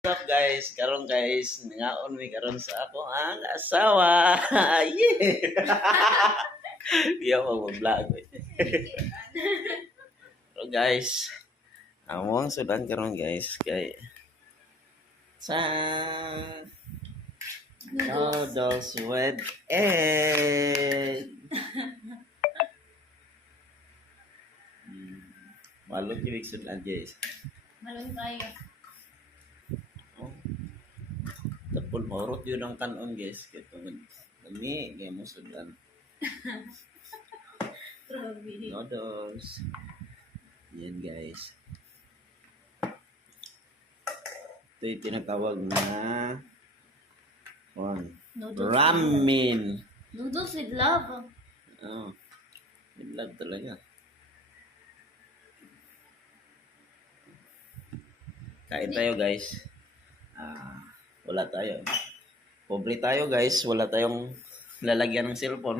What's up guys? Karon guys, nangaon mi karon sa ako ang asawa. Yeah. Iya mo vlog. So guys, among sudan karon guys kay sa noodles with egg. Malo kibig sudan guys. Malun tayo. Oh. Tapos horot yun ang kanon guys. Kaya dami kaya mo sudan. Grabe. Noodles. Yan guys. Ito yung tinatawag na Noodles. ramen. Noodles with love. Oh, with love talaga. Kain tayo guys. Wala tayo. Pobre tayo guys. Wala tayong lalagyan ng cellphone.